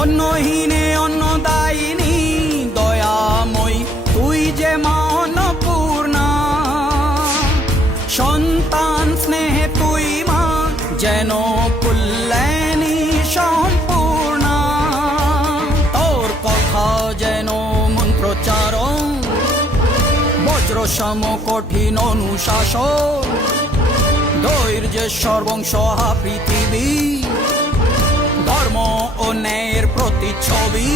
অন্নহীনে অন্নদায়িনী দয়াময়ী তুই যে মা অন্নপূর্ণা। সন্তান স্নেহে তুই মা যেন কল্যাণী সম্পূর্ণা। তোর কথা যেন মন্ত্রোচ্চারণ, বজ্র সম কঠিন অনুশাসন। ধৈর্যের সর্বংসহা পৃথিবী, ধর্ম ও ন্যায়ের প্রতিচ্ছবি।